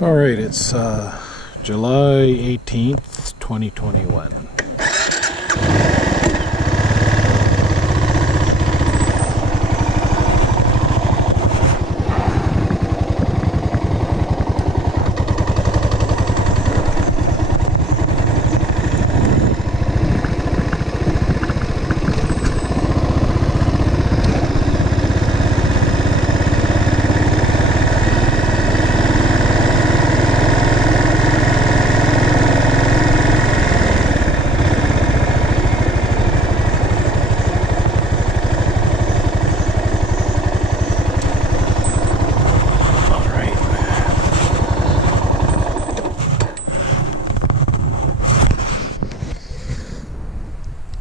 Alright, it's July 18th, 2021.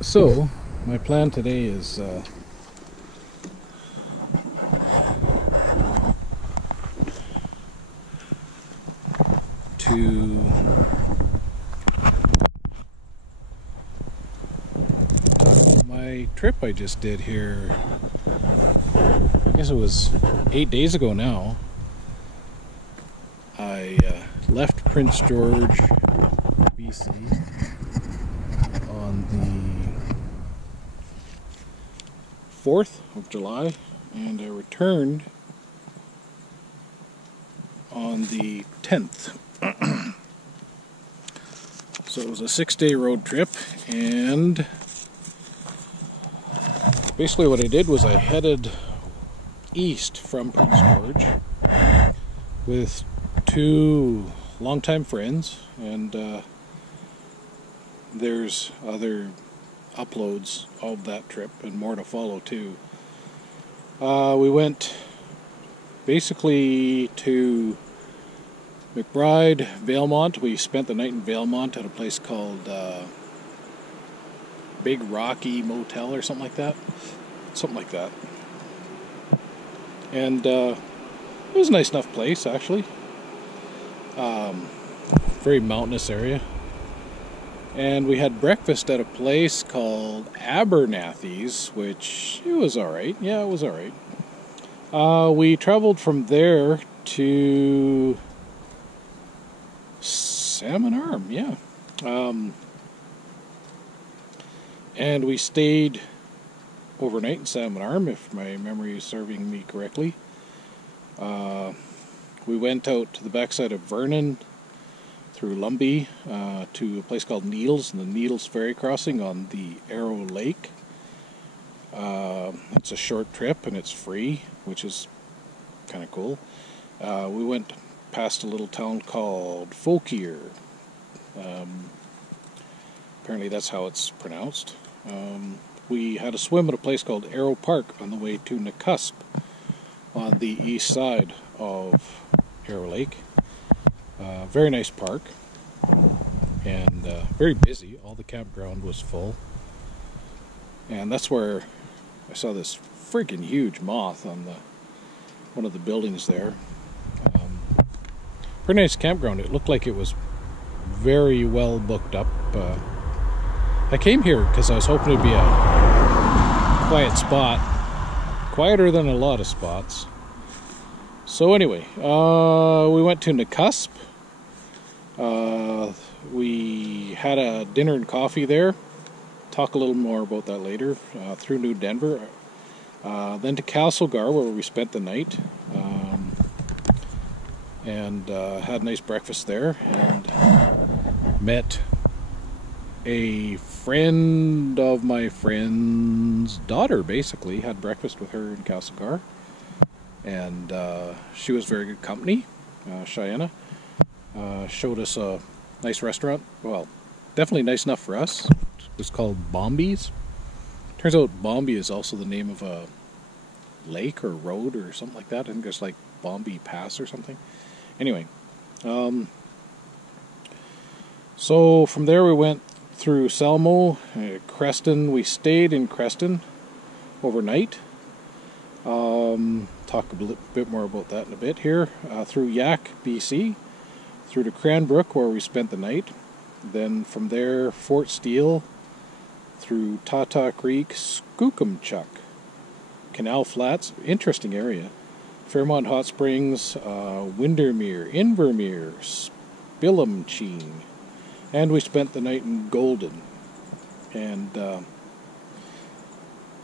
So, my plan today is to talk about my trip I just did here. I guess it was 8 days ago now. I left Prince George, BC on the 4th of July, and I returned on the 10th. So it was a 6-day road trip, and basically what I did was I headed east from Prince George with two longtime friends, and there's other uploads of that trip and more to follow too. We went basically to McBride, Valemount. We spent the night in Valemount at a place called Big Rocky Motel or something like that. And it was a nice enough place, actually. Very mountainous area. And we had breakfast at a place called Abernathy's, which it was alright. Yeah, it was alright. We traveled from there to Salmon Arm, yeah. And we stayed overnight in Salmon Arm, if my memory is serving me correctly. We went out to the backside of Vernon, through Lumbee, to a place called Needles, and the Needles Ferry Crossing on the Arrow Lake. It's a short trip and it's free, which is kind of cool. We went past a little town called RYKER. Apparently that's how it's pronounced. We had a swim at a place called Arrow Park on the way to Nakusp on the east side of Arrow Lake. Very nice park, and very busy. All the campground was full, and that's where I saw this freaking huge moth on one of the buildings there. Pretty nice campground. It looked like it was very well booked up. I came here because I was hoping it'd be a quiet spot, quieter than a lot of spots. So anyway, we went to Nakusp. We had a dinner and coffee there. Talk a little more about that later. Through New Denver. Then to Castlegar, where we spent the night. And had a nice breakfast there. And met a friend of my friend's daughter, basically. Had breakfast with her in Castlegar. And she was very good company. Cheyenne showed us a nice restaurant. Well, definitely nice enough for us. It was called Bombi's. Turns out Bombi is also the name of a lake or road or something like that. I think there's like Bombi Pass or something. Anyway, so from there we went through Selmo, Creston. We stayed in Creston overnight. Talk a bit more about that in a bit here. Through Yak, BC, through to Cranbrook, where we spent the night. Then from there, Fort Steele, through Tata Creek, Skookumchuck, Canal Flats, interesting area. Fairmont Hot Springs, Windermere, Invermere, Spillimcheen, and we spent the night in Golden. And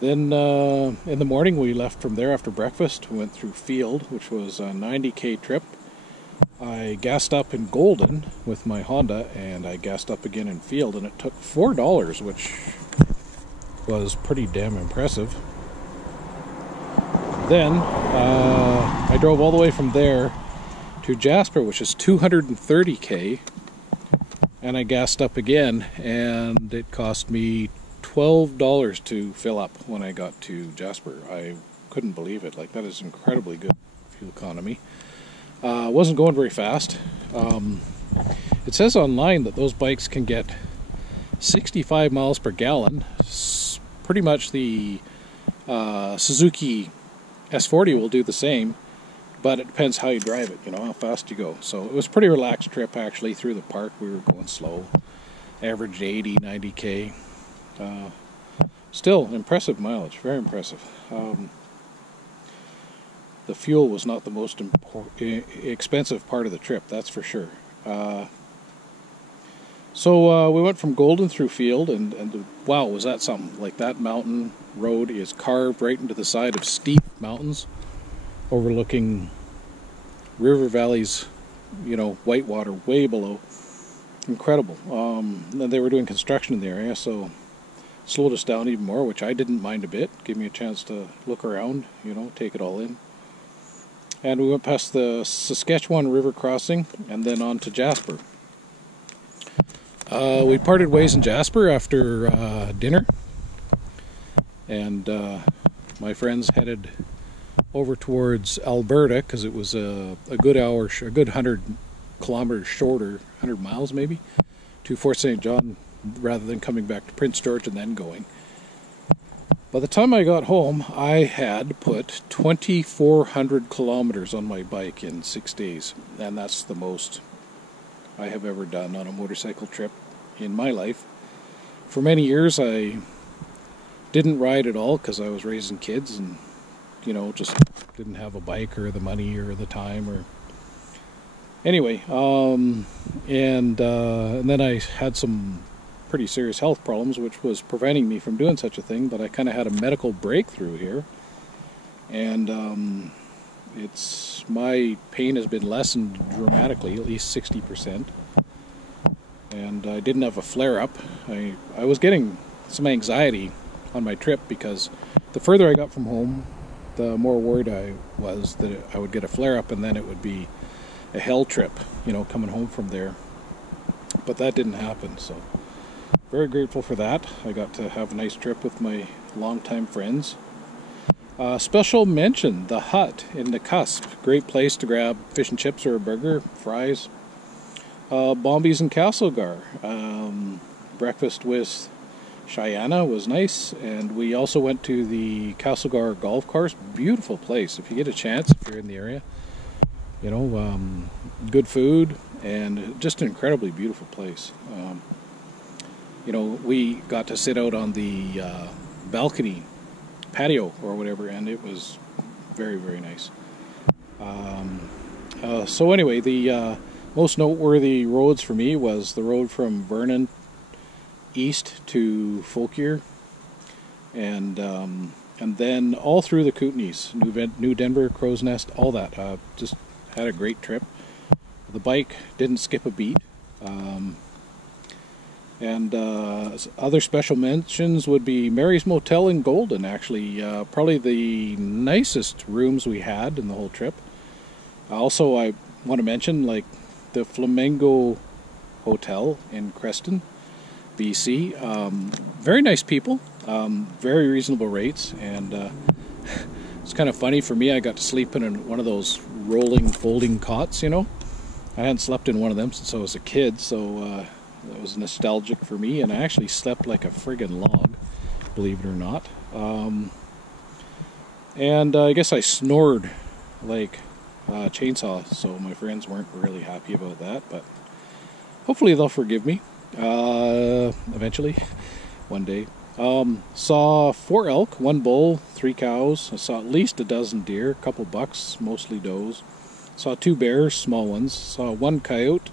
then in the morning we left from there after breakfast. We went through Field, which was a 90k trip. I gassed up in Golden with my Honda, and I gassed up again in Field, and it took $4, which was pretty damn impressive. Then I drove all the way from there to Jasper, which is 230k, and I gassed up again, and it cost me $12 to fill up when I got to Jasper. I couldn't believe it. Like, that is incredibly good fuel economy. Wasn't going very fast. It says online that those bikes can get 65 miles per gallon. Pretty much the Suzuki S40 will do the same, but it depends how you drive it, you know, how fast you go. So it was a pretty relaxed trip actually through the park. We were going slow, averaged 80, 90k. Still impressive mileage, very impressive. The fuel was not the most expensive part of the trip, that's for sure. So we went from Golden through Field, and wow, was that something. Like, that mountain road is carved right into the side of steep mountains overlooking river valleys, you know, whitewater way below. Incredible. They were doing construction in the area, so slowed us down even more, which I didn't mind a bit. Gave me a chance to look around, you know, take it all in. And we went past the Saskatchewan River crossing and then on to Jasper. We parted ways in Jasper after dinner, and my friends headed over towards Alberta because it was a good 100 kilometers shorter, 100 miles maybe, to Fort St. John rather than coming back to Prince George and then going. By the time I got home, I had put 2,400 kilometers on my bike in 6 days, and that's the most I have ever done on a motorcycle trip in my life. For many years I didn't ride at all because I was raising kids and, you know, just didn't have a bike or the money or the time or anyway. And then I had some pretty serious health problems, which was preventing me from doing such a thing, but I kind of had a medical breakthrough here, and my pain has been lessened dramatically, at least 60%, and I didn't have a flare-up. I was getting some anxiety on my trip because the further I got from home, the more worried I was that I would get a flare-up and then it would be a hell trip, you know, coming home from there. But that didn't happen, so very grateful for that. I got to have a nice trip with my longtime friends. Special mention, the Hut in the Cusp. Great place to grab fish and chips or a burger, fries. Bombies and Castlegar. Breakfast with Cheyenne was nice, and we also went to the Castlegar golf course. Beautiful place. If you get a chance, if you're in the area, you know, good food and just an incredibly beautiful place. You know, we got to sit out on the balcony patio or whatever, and it was very, very nice. So anyway, the most noteworthy roads for me was the road from Vernon east to Folkier, and then all through the Kootenays, New Denver, Crow's Nest, all that. Just had a great trip. The bike didn't skip a beat. And other special mentions would be Mary's Motel in Golden, actually. Probably the nicest rooms we had in the whole trip. Also, I want to mention, like, the Flamingo Hotel in Creston, BC. Very nice people, very reasonable rates, and it's kind of funny for me. I got to sleep in one of those rolling, folding cots, you know. I hadn't slept in one of them since I was a kid, so that was nostalgic for me, and I actually slept like a friggin' log, believe it or not. And I guess I snored like a chainsaw, so my friends weren't really happy about that, but hopefully they'll forgive me eventually, one day. Saw 4 elk, 1 bull, 3 cows. I saw at least a dozen deer, a couple bucks, mostly does. Saw 2 bears, small ones. Saw 1 coyote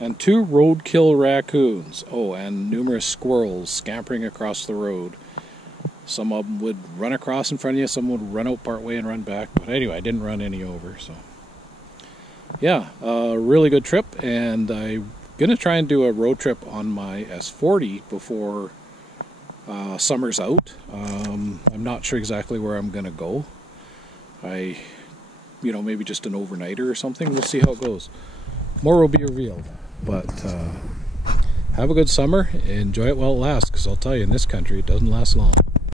and 2 roadkill raccoons. Oh, and numerous squirrels scampering across the road. Some of them would run across in front of you, some would run out part way and run back. But anyway, I didn't run any over, so. Yeah, really good trip, and I'm going to try and do a road trip on my S40 before summer's out. I'm not sure exactly where I'm going to go. Maybe just an overnighter or something. We'll see how it goes. More will be revealed. But have a good summer. Enjoy it while it lasts, because I'll tell you, in this country, it doesn't last long.